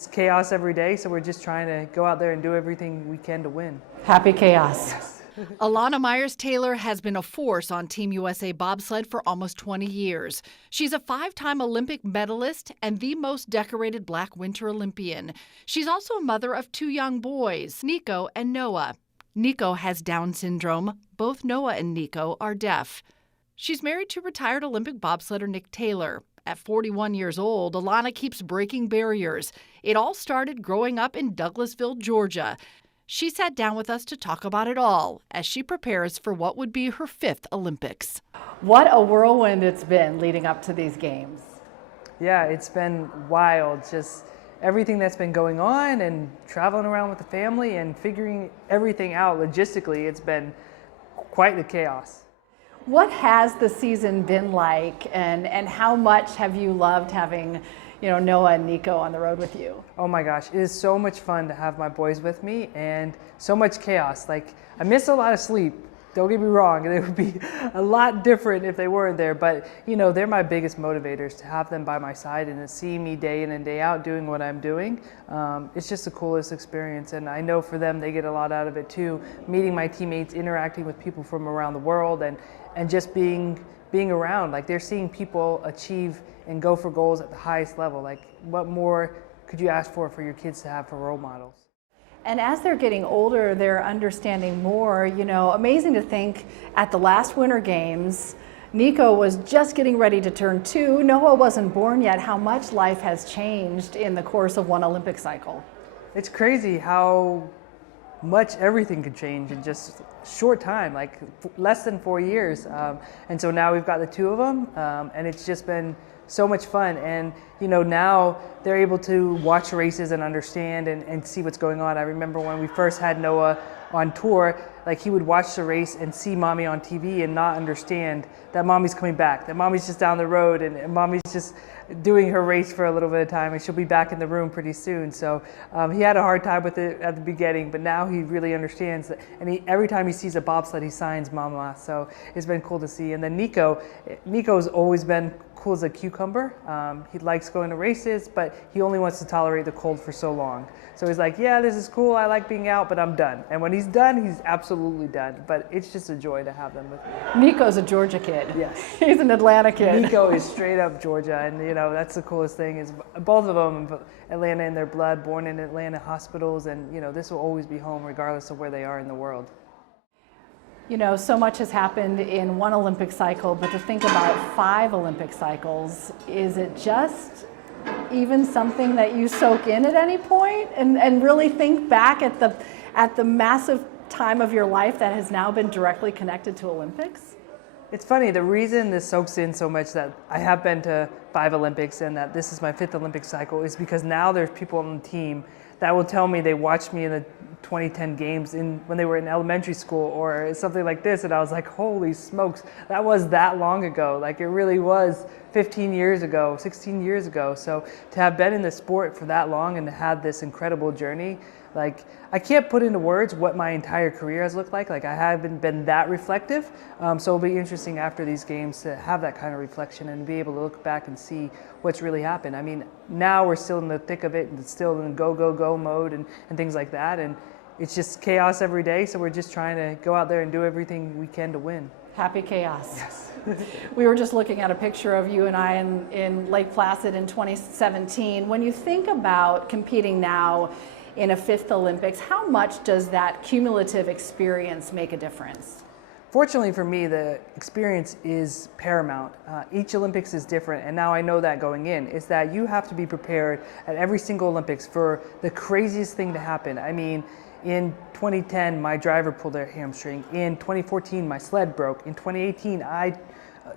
It's chaos every day, so we're just trying to go out there and do everything we can to win. Happy chaos. Yes. Elana Meyers Taylor has been a force on Team USA bobsled for almost 20 years. She's a 5-time Olympic medalist and the most decorated Black Winter Olympian. She's also a mother of 2 young boys, Niko and Noah. Niko has Down syndrome. Both Noah and Niko are deaf. She's married to retired Olympic bobsledder Nick Taylor. At 41 years old, Elana keeps breaking barriers. It all started growing up in Douglasville, Georgia. She sat down with us to talk about it all as she prepares for what would be her 5th Olympics. What a whirlwind it's been leading up to these games. Yeah, it's been wild. Just everything that's been going on and traveling around with the family and figuring everything out logistically, it's been quite the chaos. What has the season been like, and how much have you loved having, Noah and Niko on the road with you? Oh my gosh, it is so much fun to have my boys with me and so much chaos. Like, I miss a lot of sleep. Don't get me wrong, it would be a lot different if they weren't there, but they're my biggest motivators. To have them by my side and to see me day in and day out doing what I'm doing, it's just the coolest experience, and I know for them they get a lot out of it too, meeting my teammates, interacting with people from around the world, and just being around. Like, they're seeing people achieve and go for goals at the highest level. Like, what more could you ask for your kids to have for role models? And as they're getting older, they're understanding more. Amazing to think at the last Winter Games, Niko was just getting ready to turn 2. Noah wasn't born yet. How much life has changed in the course of one Olympic cycle. It's crazy how much everything could change in just a short time, like less than 4 years. And so now we've got the 2 of them, and it's just been so much fun. And now they're able to watch races and understand and see what's going on. I remember when we first had Noah on tour, like, he would watch the race and see mommy on TV and not understand that mommy's coming back, that mommy's just down the road, and mommy's just doing her race for a little bit of time, and she'll be back in the room pretty soon. So he had a hard time with it at the beginning, but now he really understands that, and every time he sees a bobsled, he signs mama. So it's been cool to see. And then Niko's always been cool as a cucumber. He likes going to races, but he only wants to tolerate the cold for so long. So he's like, yeah, this is cool, I like being out, but I'm done. And when he's done, he's absolutely done. But it's just a joy to have them with me. Niko's a Georgia kid. Yes. He's an Atlanta kid. Niko is straight up Georgia, and that's the coolest thing, is both of them Atlanta in their blood, born in Atlanta hospitals, and this will always be home regardless of where they are in the world. So much has happened in one Olympic cycle, but to think about 5 Olympic cycles, is it just even something that you soak in at any point and really think back at the massive time of your life that has now been directly connected to Olympics? It's funny, the reason this soaks in so much that I have been to 5 Olympics and that this is my 5th Olympic cycle is because now there's people on the team that will tell me they watched me in the 2010 games when they were in elementary school or something like this, and I was like, holy smokes, that was that long ago. Like, it really was 15 years ago, 16 years ago. So to have been in the sport for that long and to have this incredible journey, like, I can't put into words what my entire career has looked like. Like, I haven't been that reflective. So it'll be interesting after these games to have that kind of reflection and be able to look back and see what's really happened. I mean, now we're still in the thick of it and it's still in go, go, go mode and things like that. And it's just chaos every day. So we're just trying to go out there and do everything we can to win. Happy chaos. Yes. We were just looking at a picture of you and I in Lake Placid in 2017. When you think about competing now in a 5th Olympics, how much does that cumulative experience make a difference? Fortunately for me, the experience is paramount. Each Olympics is different, and now I know that going in, is that you have to be prepared at every single Olympics for the craziest thing to happen. I mean, in 2010, my driver pulled their hamstring. In 2014, my sled broke. In 2018, I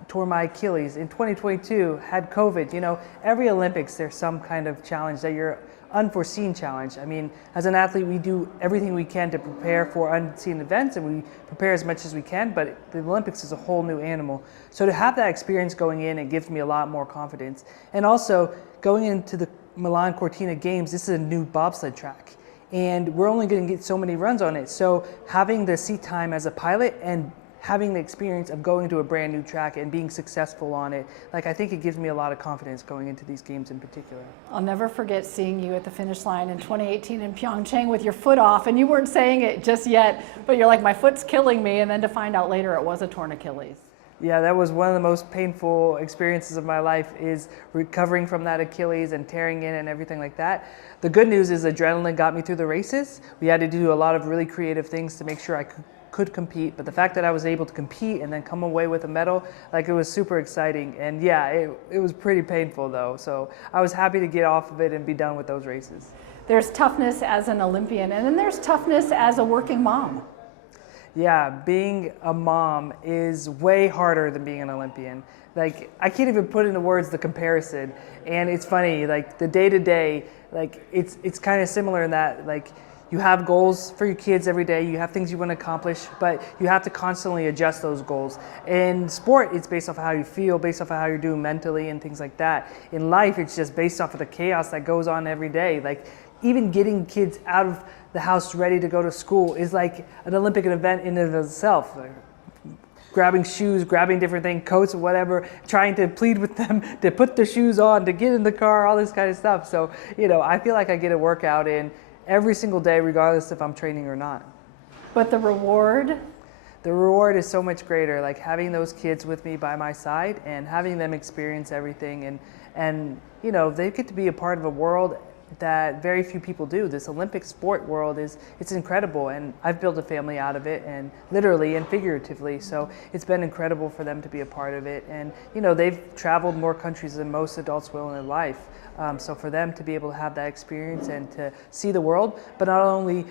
tore my Achilles. In 2022, had COVID. Every Olympics, there's some kind of challenge that you're unforeseen challenge. I mean, as an athlete, we do everything we can to prepare for unseen events, and we prepare as much as we can, but the Olympics is a whole new animal. So to have that experience going in, it gives me a lot more confidence. And also, going into the Milan Cortina games, this is a new bobsled track, and we're only going to get so many runs on it. So having the seat time as a pilot and having the experience of going to a brand new track and being successful on it, like I think it gives me a lot of confidence going into these games in particular. I'll never forget seeing you at the finish line in 2018 in Pyeongchang with your foot off, and you weren't saying it just yet, but you're like, my foot's killing me, and then to find out later it was a torn Achilles. Yeah, that was one of the most painful experiences of my life, is recovering from that Achilles and tearing in and everything like that. The good news is adrenaline got me through the races. We had to do a lot of really creative things to make sure I could compete, but the fact that I was able to compete and then come away with a medal, like, it was super exciting. And yeah, it was pretty painful though, so I was happy to get off of it and be done with those races. There's toughness as an Olympian, and then there's toughness as a working mom. Yeah, being a mom is way harder than being an Olympian. Like, I can't even put into words the comparison. And it's funny, like, the day-to-day, like, it's kind of similar in that, like, you have goals for your kids every day, you have things you want to accomplish, but you have to constantly adjust those goals. In sport, it's based off of how you feel, based off of how you're doing mentally and things like that. In life, it's just based off of the chaos that goes on every day. Like, even getting kids out of the house ready to go to school is like an Olympic event in and of itself. Like, grabbing shoes, grabbing different things, coats, whatever, trying to plead with them to put their shoes on, to get in the car, all this kind of stuff. So, you know, I feel like I get a workout in every single day, regardless if I'm training or not. But the reward? The reward is so much greater, like having those kids with me by my side and having them experience everything. And you know, they get to be a part of a world that very few people do. This Olympic sport world it's incredible, and I've built a family out of it, and literally and figuratively, so it's been incredible for them to be a part of it. And you know, they've traveled more countries than most adults will in their life, so for them to be able to have that experience and to see the world, but not only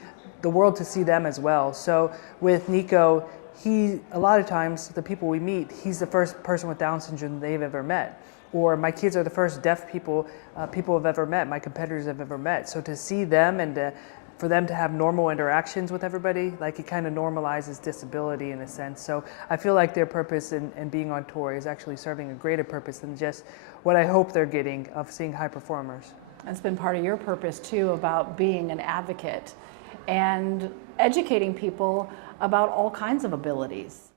the world, to see them as well. So with Niko, a lot of times the people we meet, he's the first person with Down syndrome they've ever met. Or my kids are the first deaf people have ever met, my competitors have ever met. So to see them and for them to have normal interactions with everybody, like, it kind of normalizes disability in a sense. So I feel like their purpose in being on tour is actually serving a greater purpose than just what I hope they're getting of seeing high performers. That's been part of your purpose too, about being an advocate and educating people about all kinds of abilities.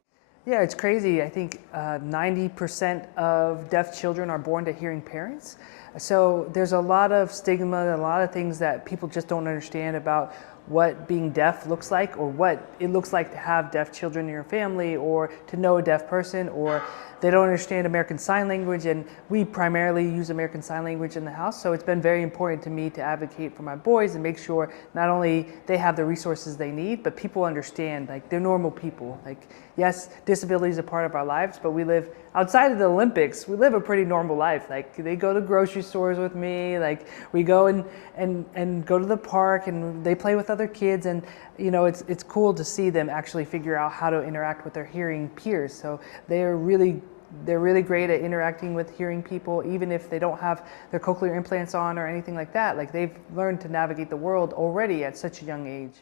Yeah, it's crazy. I think 90% of deaf children are born to hearing parents. So there's a lot of stigma and a lot of things that people just don't understand about what being deaf looks like, or what it looks like to have deaf children in your family, or to know a deaf person, or they don't understand American Sign Language, and we primarily use American Sign Language in the house. So it's been very important to me to advocate for my boys and make sure not only they have the resources they need, but people understand, like, they're normal people. Like, yes, disability is a part of our lives, but we live outside of the Olympics. We live a pretty normal life. Like, they go to grocery stores with me. Like, we go and go to the park, and they play with other kids. And you know, it's cool to see them actually figure out how to interact with their hearing peers. So they're really great at interacting with hearing people, even if they don't have their cochlear implants on or anything like that. Like, they've learned to navigate the world already at such a young age.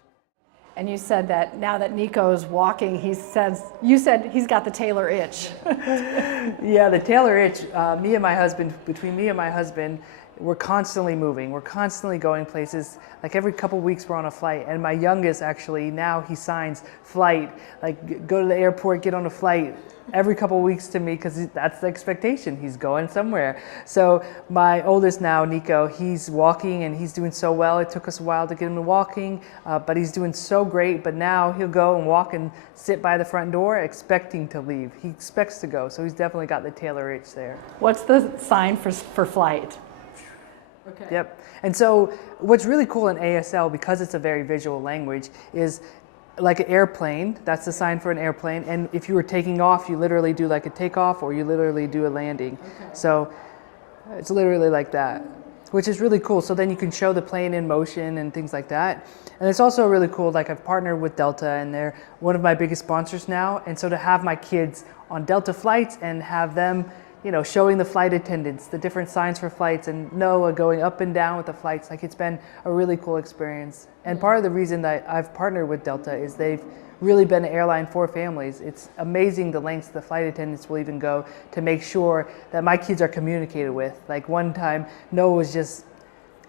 And you said that now that Niko's walking, you said he's got the Taylor itch. Yeah, the Taylor itch, between me and my husband, we're constantly moving. We're constantly going places. Like, every couple weeks we're on a flight. And my youngest, actually, now he signs flight. Like, go to the airport, get on a flight every couple weeks to me, because that's the expectation. He's going somewhere. So my oldest now, Niko, he's walking and he's doing so well. It took us a while to get him to walking, but he's doing so great. But now he'll go and walk and sit by the front door expecting to leave. He expects to go. So he's definitely got the Taylor itch there. What's the sign for flight? Okay. Yep. And so what's really cool in ASL, because it's a very visual language, is like an airplane. That's the sign for an airplane. And if you were taking off, you literally do like a takeoff, or you literally do a landing. Okay. So it's literally like that, which is really cool. So then you can show the plane in motion and things like that. And it's also really cool, like, I've partnered with Delta, and they're one of my biggest sponsors now. And so to have my kids on Delta flights and have them, you know, showing the flight attendants the different signs for flights, and Noah going up and down with the flights, like, it's been a really cool experience. And part of the reason that I've partnered with Delta is they've really been an airline for families. It's amazing the lengths the flight attendants will even go to make sure that my kids are communicated with. Like, one time, Noah was just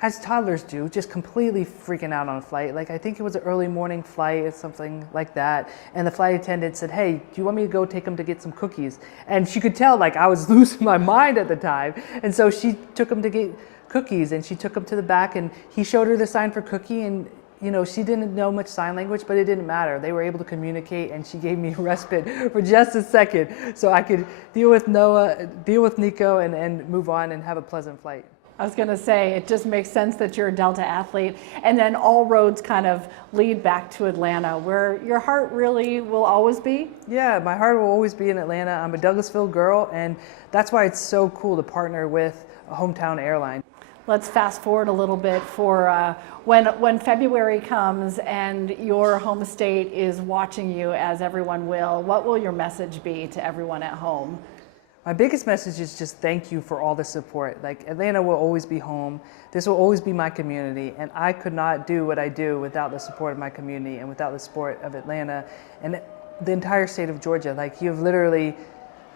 as toddlers do, just completely freaking out on a flight. Like, I think it was an early morning flight or something like that. And the flight attendant said, hey, do you want me to go take him to get some cookies? And she could tell, like, I was losing my mind at the time. And so she took him to get cookies, and she took him to the back, and he showed her the sign for cookie. And, you know, she didn't know much sign language, but it didn't matter. They were able to communicate, and she gave me a respite for just a second so I could deal with Niko, and move on and have a pleasant flight. I was going to say, it just makes sense that you're a Delta athlete, and then all roads kind of lead back to Atlanta, where your heart really will always be. Yeah, my heart will always be in Atlanta. I'm a Douglasville girl, and that's why it's so cool to partner with a hometown airline. Let's fast forward a little bit for when February comes and your home state is watching you, as everyone will. What will your message be to everyone at home? My biggest message is just thank you for all the support. Like, Atlanta will always be home. This will always be my community, and I could not do what I do without the support of my community and without the support of Atlanta and the entire state of Georgia. Like, you've literally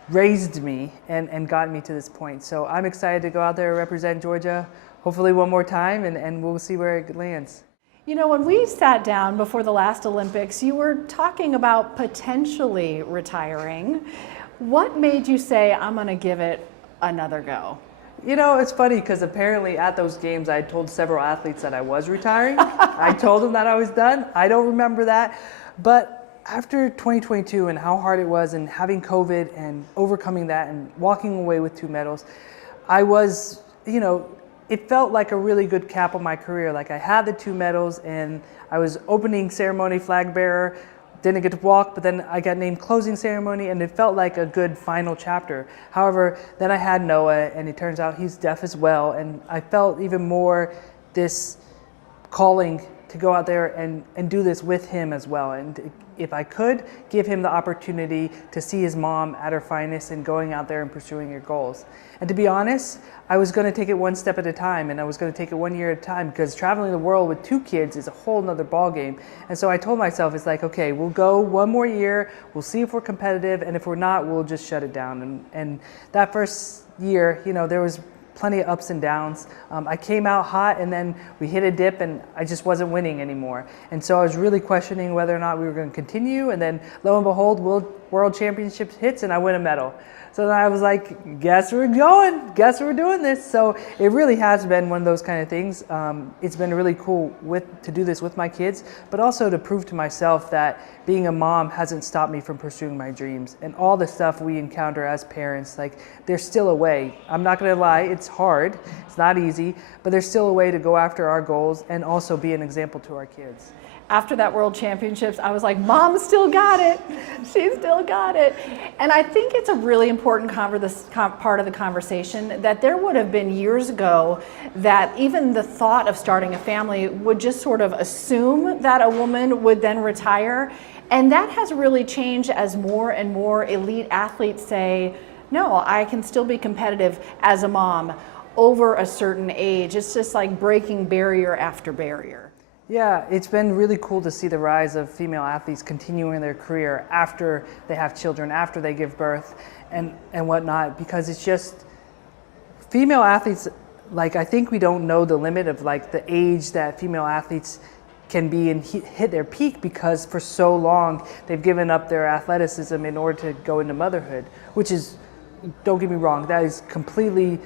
raised me and gotten me to this point. So I'm excited to go out there and represent Georgia, hopefully one more time, and we'll see where it lands. You know, when we sat down before the last Olympics, you were talking about potentially retiring. What made you say, I'm going to give it another go? You know, it's funny because apparently at those games I told several athletes that I was retiring. I told them that I was done. I don't remember that. But after 2022 and how hard it was, and having COVID and overcoming that and walking away with 2 medals, I was, you know, it felt like a really good cap on my career. Like, I had the 2 medals and I was opening ceremony flag bearer. Didn't get to walk, but then I got named closing ceremony, and it felt like a good final chapter. However, then I had Noah, and it turns out he's deaf as well, and I felt even more this calling to go out there and do this with him as well. And if I could, give him the opportunity to see his mom at her finest and going out there and pursuing your goals. And to be honest, I was going to take it one step at a time, and I was going to take it 1 year at a time, because traveling the world with 2 kids is a whole nother ball game. And so I told myself, it's like, okay, we'll go 1 more year, we'll see if we're competitive, and if we're not, we'll just shut it down. And that first year, you know, there was plenty of ups and downs. I came out hot, and then we hit a dip, and I just wasn't winning anymore. And so I was really questioning whether or not we were going to continue, and then lo and behold, World Championships hits, and I win a medal. So then I was like, guess we're going, guess we're doing this. So it really has been one of those kind of things. It's been really cool to do this with my kids, but also to prove to myself that being a mom hasn't stopped me from pursuing my dreams. And all the stuff we encounter as parents, like, there's still a way. I'm not gonna lie, it's hard, it's not easy, but there's still a way to go after our goals and also be an example to our kids. After that World Championships, I was like, Mom still got it. She still got it. And I think it's a really important part of the conversation, that there would have been years ago that even the thought of starting a family would just sort of assume that a woman would then retire. And that has really changed as more and more elite athletes say, no, I can still be competitive as a mom over a certain age. It's just like breaking barrier after barrier. Yeah, it's been really cool to see the rise of female athletes continuing their career after they have children, after they give birth and whatnot, because it's just female athletes, like, I think we don't know the limit of, like, the age that female athletes can be and hit their peak, because for so long they've given up their athleticism in order to go into motherhood, which is, don't get me wrong, that is completely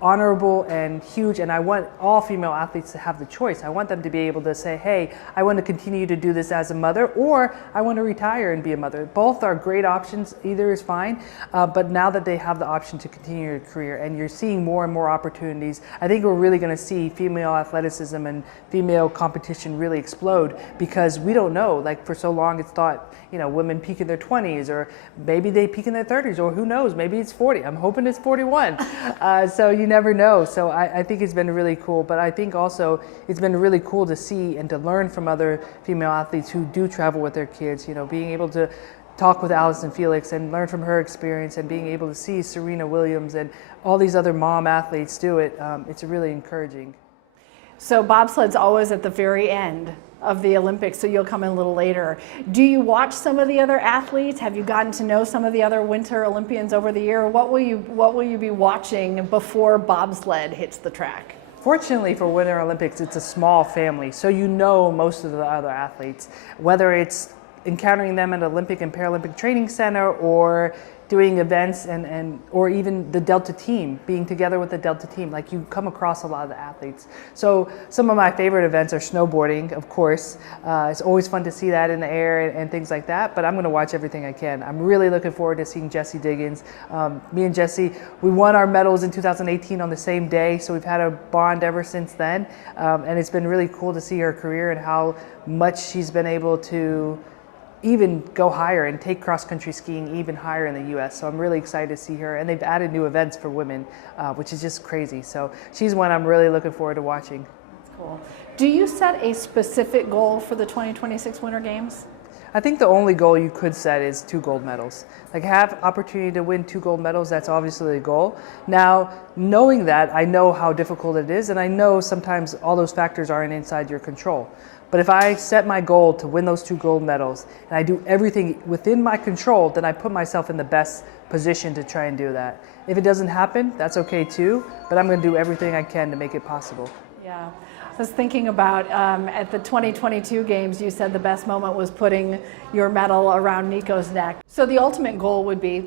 honorable and huge, and I want all female athletes to have the choice. I want them to be able to say, hey, I want to continue to do this as a mother, or I want to retire and be a mother. Both are great options, either is fine, but now that they have the option to continue your career and you're seeing more and more opportunities, I think we're really going to see female athleticism and female competition really explode, because we don't know, like, for so long it's thought, you know, women peak in their 20s, or maybe they peak in their 30s, or who knows, maybe it's 40. I'm hoping it's 41. So you never know. So I think it's been really cool, but I think also it's been really cool to see and to learn from other female athletes who do travel with their kids, you know, being able to talk with Allison Felix and learn from her experience, and being able to see Serena Williams and all these other mom athletes do it. It's really encouraging. So bobsled's always at the very end of the Olympics, so you'll come in a little later. Do you watch some of the other athletes? Have you gotten to know some of the other Winter Olympians over the year? What will you be watching before bobsled hits the track? Fortunately for Winter Olympics, it's a small family, so you know most of the other athletes, whether it's encountering them at Olympic and Paralympic Training Center or doing events or even the Delta team, being together with the Delta team. Like, you come across a lot of the athletes. So some of my favorite events are snowboarding, of course. It's always fun to see that in the air and things like that, but I'm gonna watch everything I can. I'm really looking forward to seeing Jessie Diggins. Me and Jessie, we won our medals in 2018 on the same day, so we've had a bond ever since then. And it's been really cool to see her career and how much she's been able to even go higher and take cross-country skiing even higher in the U.S. So I'm really excited to see her. And they've added new events for women, which is just crazy. So she's one I'm really looking forward to watching. That's cool. Do you set a specific goal for the 2026 Winter Games? I think the only goal you could set is 2 gold medals. Like, have opportunity to win 2 gold medals, that's obviously the goal. Now, knowing that, I know how difficult it is, and I know sometimes all those factors aren't inside your control. But if I set my goal to win those 2 gold medals and I do everything within my control, then I put myself in the best position to try and do that. If it doesn't happen, that's okay too, but I'm going to do everything I can to make it possible. Yeah. I was thinking about at the 2022 games, you said the best moment was putting your medal around Niko's neck. So the ultimate goal would be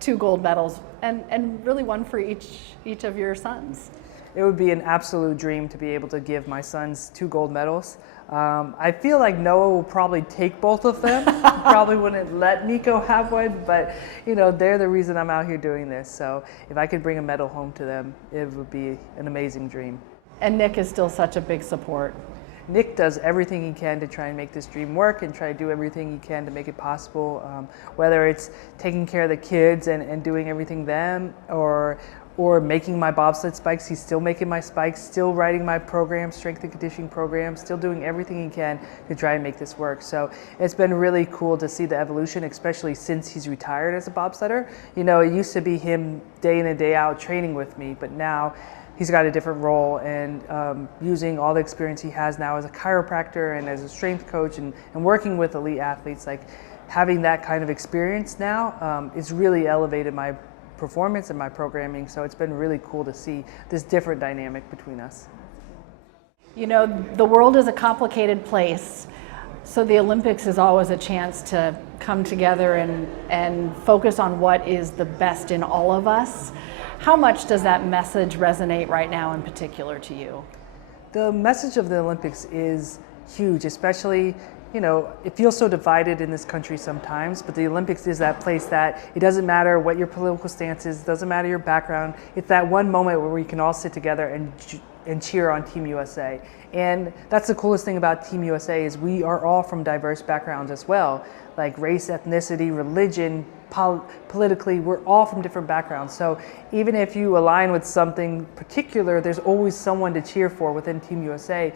2 gold medals and really one for each of your sons. It would be an absolute dream to be able to give my sons 2 gold medals. I feel like Noah will probably take both of them. Probably wouldn't let Niko have one, but you know, they're the reason I'm out here doing this. So if I could bring a medal home to them, it would be an amazing dream. And Nick is still such a big support. Nick does everything he can to try and make this dream work and try to do everything he can to make it possible, whether it's taking care of the kids and doing everything them, or making my bobsled spikes. He's still making my spikes, still writing my program, strength and conditioning program, still doing everything he can to try and make this work. So it's been really cool to see the evolution, especially since he's retired as a bobsledder. You know, it used to be him day in and day out training with me, but now he's got a different role, and using all the experience he has now as a chiropractor and as a strength coach and working with elite athletes, like having that kind of experience now, it's really elevated my performance and my programming. So it's been really cool to see this different dynamic between us. You know, the world is a complicated place, so the Olympics is always a chance to come together and focus on what is the best in all of us. How much does that message resonate right now in particular to you? The message of the Olympics is huge, especially, you know, it feels so divided in this country sometimes, but the Olympics is that place that it doesn't matter what your political stance is, it doesn't matter your background. It's that one moment where we can all sit together and cheer on Team USA. And that's the coolest thing about Team USA is we are all from diverse backgrounds as well, like race, ethnicity, religion, politically, we're all from different backgrounds. So even if you align with something particular, there's always someone to cheer for within Team USA.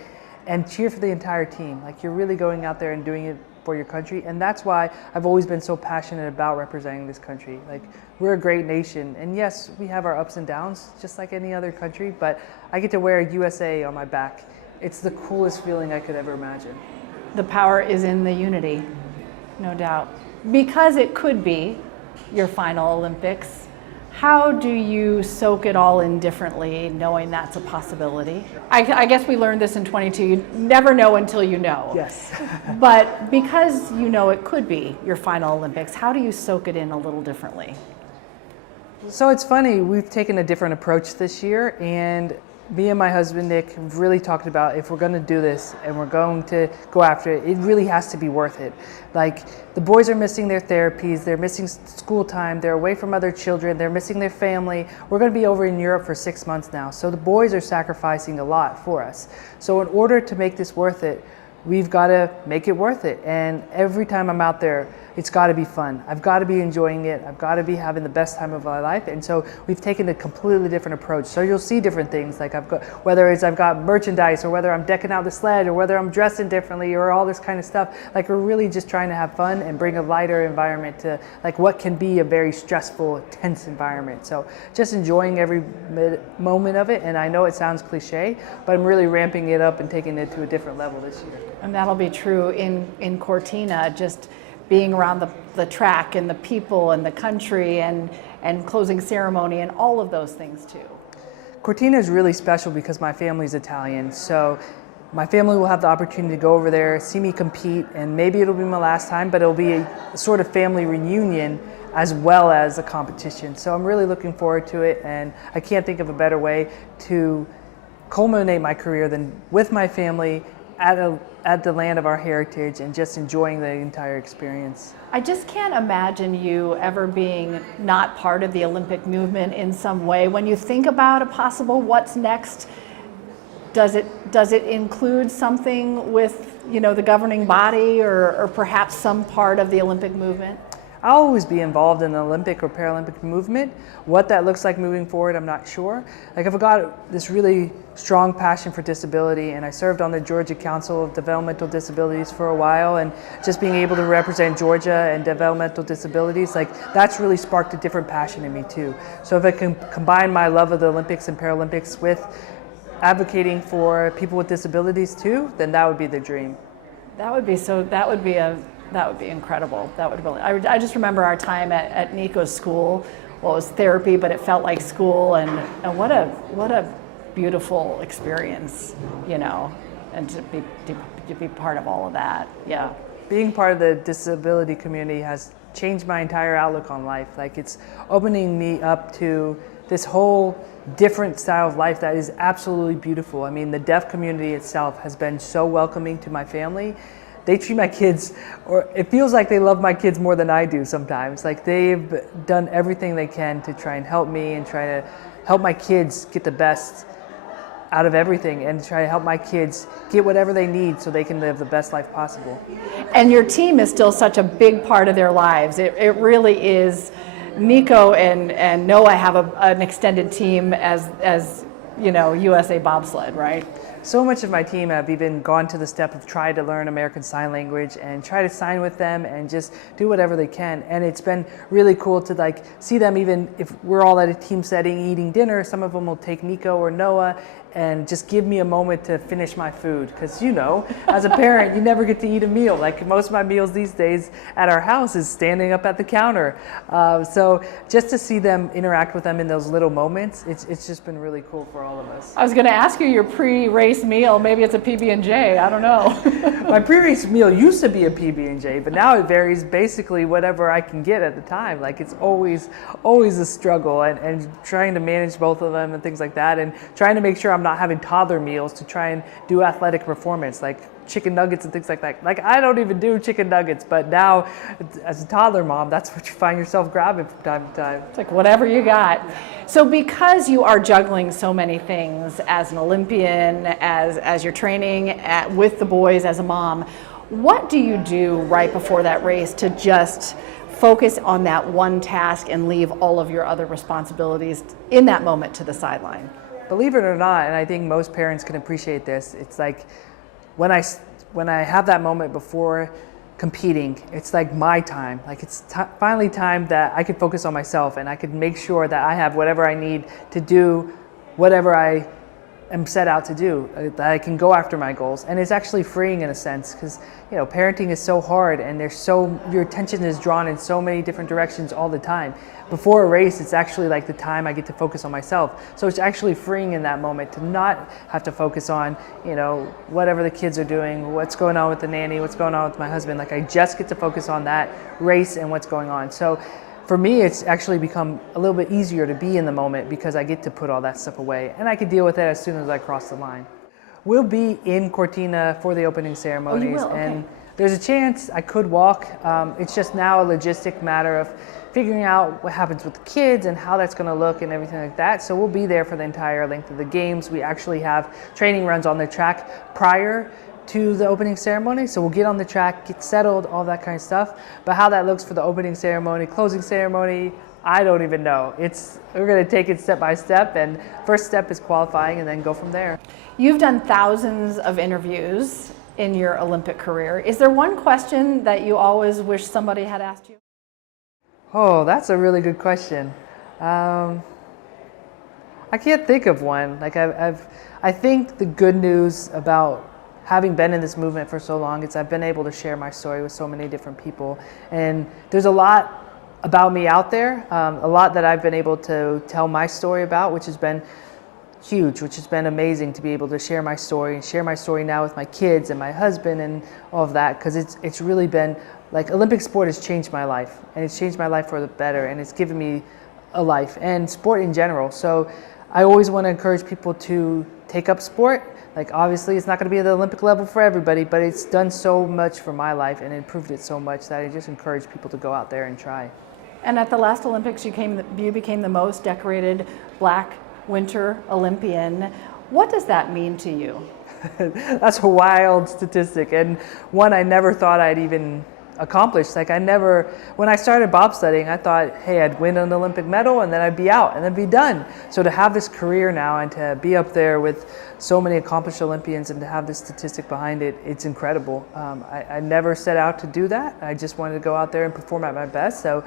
And cheer for the entire team. Like, you're really going out there and doing it for your country. And that's why I've always been so passionate about representing this country. Like, we're a great nation. And yes, we have our ups and downs, just like any other country, but I get to wear USA on my back. It's the coolest feeling I could ever imagine. The power is in the unity, no doubt. Because it could be your final Olympics, how do you soak it all in differently, knowing that's a possibility? I guess we learned this in 22. You never know until you know. Yes. But because you know it could be your final Olympics, how do you soak it in a little differently? So it's funny, we've taken a different approach this year, and me and my husband, Nick, have really talked about if we're going to do this and we're going to go after it, it really has to be worth it. Like, the boys are missing their therapies, they're missing school time, they're away from other children, they're missing their family. We're going to be over in Europe for 6 months now, so the boys are sacrificing a lot for us. So in order to make this worth it, we've got to make it worth it. And every time I'm out there, it's got to be fun. I've got to be enjoying it. I've got to be having the best time of my life. And so we've taken a completely different approach. So you'll see different things, like whether I've got merchandise, or whether I'm decking out the sled, or whether I'm dressing differently, or all this kind of stuff. Like, we're really just trying to have fun and bring a lighter environment to like what can be a very stressful, tense environment. So just enjoying every moment of it. And I know it sounds cliche, but I'm really ramping it up and taking it to a different level this year. And that'll be true in Cortina, just being around the track and the people and the country and closing ceremony and all of those things too. Cortina is really special because my family's Italian, so my family will have the opportunity to go over there, see me compete, and maybe it'll be my last time, but it'll be a sort of family reunion as well as a competition. So I'm really looking forward to it, and I can't think of a better way to culminate my career than with my family at the land of our heritage and just enjoying the entire experience. I just can't imagine you ever being not part of the Olympic movement in some way. When you think about a possible what's next, does it include something with, you know, the governing body or perhaps some part of the Olympic movement? I'll always be involved in the Olympic or Paralympic movement. What that looks like moving forward, I'm not sure. Like, I've got this really strong passion for disability, and I served on the Georgia Council of Developmental Disabilities for a while, and just being able to represent Georgia and developmental disabilities, like, that's really sparked a different passion in me too. So if I can combine my love of the Olympics and Paralympics with advocating for people with disabilities too, then that would be the dream. That would be incredible. That would really, I just remember our time at Niko's school. Well, it was therapy, but it felt like school, and what a beautiful experience, you know, and to be part of all of that. Yeah. Being part of the disability community has changed my entire outlook on life. Like, it's opening me up to this whole different style of life that is absolutely beautiful. I mean, the deaf community itself has been so welcoming to my family. They treat my kids, or it feels like they love my kids more than I do sometimes. Like, they've done everything they can to try and help me and try to help my kids get the best out of everything and try to help my kids get whatever they need so they can live the best life possible. And your team is still such a big part of their lives. It really is. Niko and Noah have an extended team as you know, USA bobsled, right? So much of my team have even gone to the step of trying to learn American Sign Language and try to sign with them and just do whatever they can. And it's been really cool to, like, see them, even if we're all at a team setting eating dinner, some of them will take Niko or Noah and just give me a moment to finish my food. Because, you know, as a parent, you never get to eat a meal. Like, most of my meals these days at our house is standing up at the counter. So just to see them interact with them in those little moments, it's just been really cool for all of us. I was going to ask you your pre-race meal. Maybe it's a PB&J. I don't know. My pre-race meal used to be a PB&J, but now it varies basically whatever I can get at the time. Like, it's always a struggle, and trying to manage both of them and things like that, and trying to make sure I'm not having toddler meals to try and do athletic performance, like chicken nuggets and things like that. Like, I don't even do chicken nuggets, but now as a toddler mom, that's what you find yourself grabbing from time to time. It's like whatever you got. So because you are juggling so many things as an Olympian, as you're training with the boys, as a mom, what do you do right before that race to just focus on that one task and leave all of your other responsibilities in that moment to the sideline? Believe it or not, and I think most parents can appreciate this, it's like when I have that moment before competing, it's like my time. Like, it's finally time that I could focus on myself and I could make sure that I have whatever I need to do whatever I am set out to do, that I can go after my goals. And it's actually freeing in a sense, because, you know, parenting is so hard and your attention is drawn in so many different directions all the time. Before a race, it's actually like the time I get to focus on myself. So it's actually freeing in that moment to not have to focus on, you know, whatever the kids are doing, what's going on with the nanny, what's going on with my husband. Like, I just get to focus on that race and what's going on. So for me, it's actually become a little bit easier to be in the moment because I get to put all that stuff away and I can deal with it as soon as I cross the line. We'll be in Cortina for the opening ceremonies. Oh, you will? Okay. And there's a chance I could walk. It's just now a logistic matter of figuring out what happens with the kids and how that's going to look and everything like that. So we'll be there for the entire length of the games. We actually have training runs on the track prior to the opening ceremony. So we'll get on the track, get settled, all that kind of stuff. But how that looks for the opening ceremony, closing ceremony, I don't even know. We're going to take it step by step, and first step is qualifying and then go from there. You've done thousands of interviews in your Olympic career. Is there one question that you always wish somebody had asked you? Oh, that's a really good question. I can't think of one. Like, I think the good news about having been in this movement for so long is I've been able to share my story with so many different people. And there's a lot about me out there, a lot that I've been able to tell my story about, which has been huge, which has been amazing to be able to share my story and share my story now with my kids and my husband and all of that, because it's really been like Olympic sport has changed my life, and it's changed my life for the better, and it's given me a life and sport in general. So I always want to encourage people to take up sport. Like obviously it's not going to be at the Olympic level for everybody, but it's done so much for my life and improved it so much that I just encourage people to go out there and try. And at the last Olympics, you became the most decorated Black Winter Olympian. What does that mean to you? That's a wild statistic, and one I never thought I'd even accomplish. Like when I started bobsledding, I thought, hey, I'd win an Olympic medal and then I'd be out and then be done. So to have this career now and to be up there with so many accomplished Olympians and to have this statistic behind it, it's incredible. I never set out to do that. I just wanted to go out there and perform at my best. So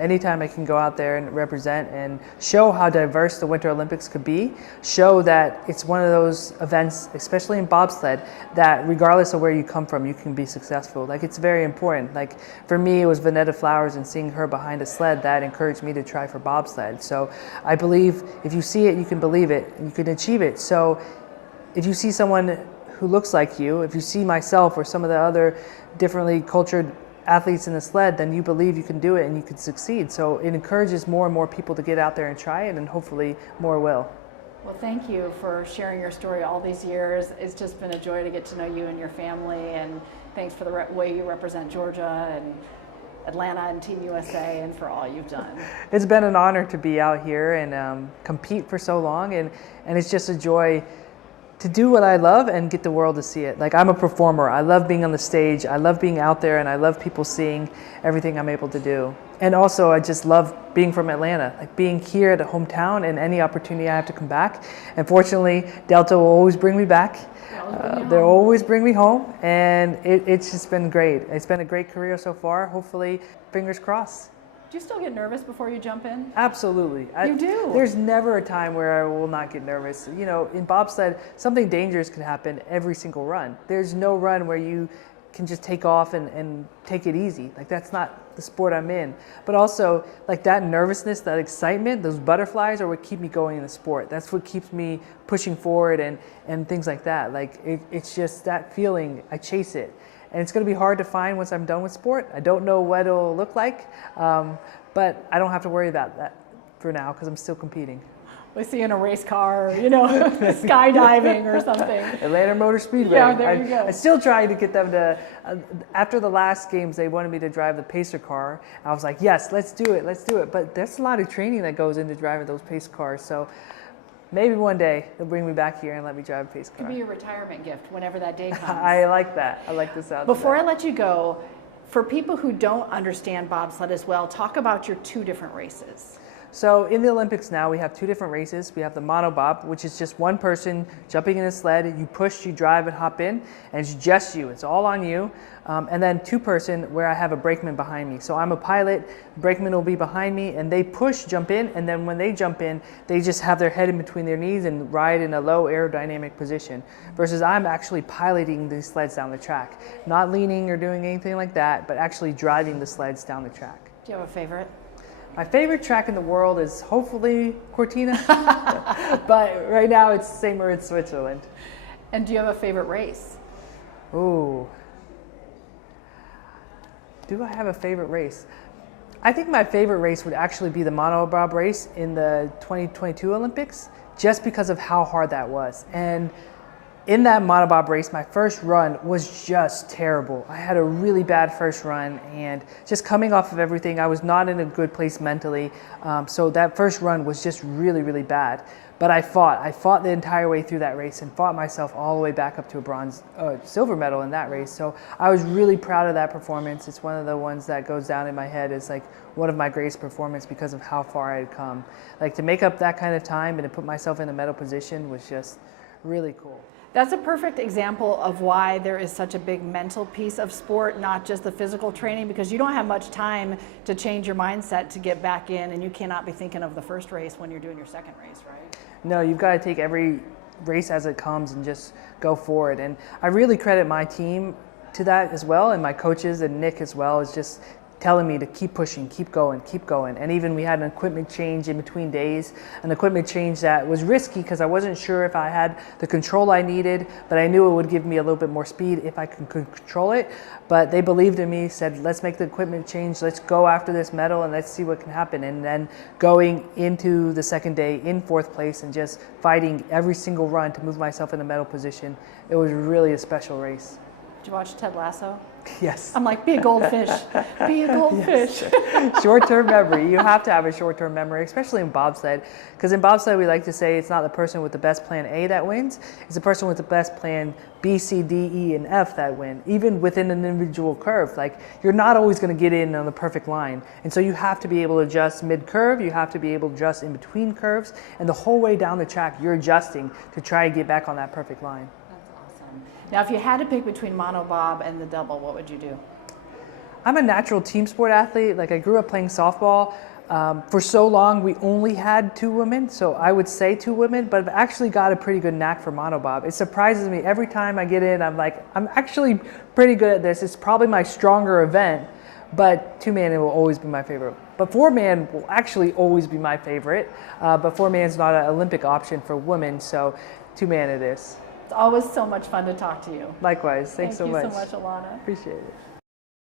anytime I can go out there and represent and show how diverse the Winter Olympics could be, show that it's one of those events, especially in bobsled, that regardless of where you come from, you can be successful. Like it's very important. Like for me, it was Vanetta Flowers and seeing her behind a sled that encouraged me to try for bobsled. So I believe if you see it, you can believe it, and you can achieve it. So if you see someone who looks like you, if you see myself or some of the other differently cultured athletes in the sled, then you believe you can do it and you can succeed. So it encourages more and more people to get out there and try it, and hopefully more will. Well, thank you for sharing your story all these years. It's just been a joy to get to know you and your family, and thanks for the way you represent Georgia and Atlanta and Team USA, and for all you've done. It's been an honor to be out here and compete for so long, and it's just a joy to do what I love and get the world to see it. Like I'm a performer. I love being on the stage. I love being out there, and I love people seeing everything I'm able to do. And also I just love being from Atlanta, like being here at the hometown, and any opportunity I have to come back. And fortunately, Delta will always bring me back. They'll always bring me home, and it's just been great. It's been a great career so far. Hopefully, fingers crossed. Do you still get nervous before you jump in? Absolutely. You do? There's never a time where I will not get nervous. You know, in bobsled, something dangerous can happen every single run. There's no run where you can just take off and take it easy. Like that's not the sport I'm in. But also, like that nervousness, that excitement, those butterflies are what keep me going in the sport. That's what keeps me pushing forward and things like that. Like it's just that feeling, I chase it. And it's going to be hard to find once I'm done with sport. I don't know what it'll look like, but I don't have to worry about that for now because I'm still competing. We see you in a race car, you know, skydiving or something. Atlanta Motor Speedway. Yeah, there you go. I still trying to get them to, after the last games, they wanted me to drive the pacer car. I was like, yes, let's do it, let's do it. But there's a lot of training that goes into driving those pace cars. So maybe one day they'll bring me back here and let me drive a pace car. Could be your retirement gift whenever that day comes. I like that. I like the sound. Before I let you go, for people who don't understand bobsled as well, talk about your two different races. So in the Olympics now, we have two different races. We have the monobob, which is just one person jumping in a sled. You push, you drive, and hop in, and it's just you. It's all on you. And then two-person, where I have a brakeman behind me. So I'm a pilot, the brakeman will be behind me, and they push, jump in, and then when they jump in, they just have their head in between their knees and ride in a low aerodynamic position. Versus I'm actually piloting these sleds down the track. Not leaning or doing anything like that, but actually driving the sleds down the track. Do you have a favorite? My favorite track in the world is hopefully Cortina, but right now it's St. Moritz, Switzerland. And do you have a favorite race? Ooh. Do I have a favorite race? I think my favorite race would actually be the monobob race in the 2022 Olympics, just because of how hard that was. And in that monobob race, my first run was just terrible. I had a really bad first run, and just coming off of everything, I was not in a good place mentally. So that first run was just really, really bad. But I fought the entire way through that race and fought myself all the way back up to a silver medal in that race. So I was really proud of that performance. It's one of the ones that goes down in my head as like one of my greatest performances because of how far I had come. Like to make up that kind of time and to put myself in a medal position was just really cool. That's a perfect example of why there is such a big mental piece of sport, not just the physical training, because you don't have much time to change your mindset to get back in, and you cannot be thinking of the first race when you're doing your second race, right? No, you've got to take every race as it comes and just go for it. And I really credit my team to that as well, and my coaches and Nick as well, is just telling me to keep pushing, keep going, keep going. And even we had an equipment change in between days, an equipment change that was risky because I wasn't sure if I had the control I needed, but I knew it would give me a little bit more speed if I could control it. But they believed in me, said, let's make the equipment change, let's go after this medal and let's see what can happen. And then going into the second day in 4th place and just fighting every single run to move myself in the medal position, it was really a special race. Did you watch Ted Lasso? Yes. I'm like, be a goldfish, be a goldfish. Yes. Short-term memory. You have to have a short-term memory, especially in bobsled. Because in bobsled, we like to say it's not the person with the best plan A that wins. It's the person with the best plan B, C, D, E, and F that win. Even within an individual curve, like you're not always going to get in on the perfect line. And so you have to be able to adjust mid-curve. You have to be able to adjust in between curves. And the whole way down the track, you're adjusting to try to get back on that perfect line. Now, if you had to pick between monobob and the double, what would you do? I'm a natural team sport athlete. Like I grew up playing softball. For so long, we only had 2 women, so I would say 2 women, but I've actually got a pretty good knack for monobob. It surprises me every time I get in. I'm like, I'm actually pretty good at this. It's probably my stronger event, but 2-man will always be my favorite. But 4-man will actually always be my favorite, but 4-man is not an Olympic option for women, so 2-man it is. It's always so much fun to talk to you. Likewise. Thanks so much. Thank you so much, Elana. Appreciate it.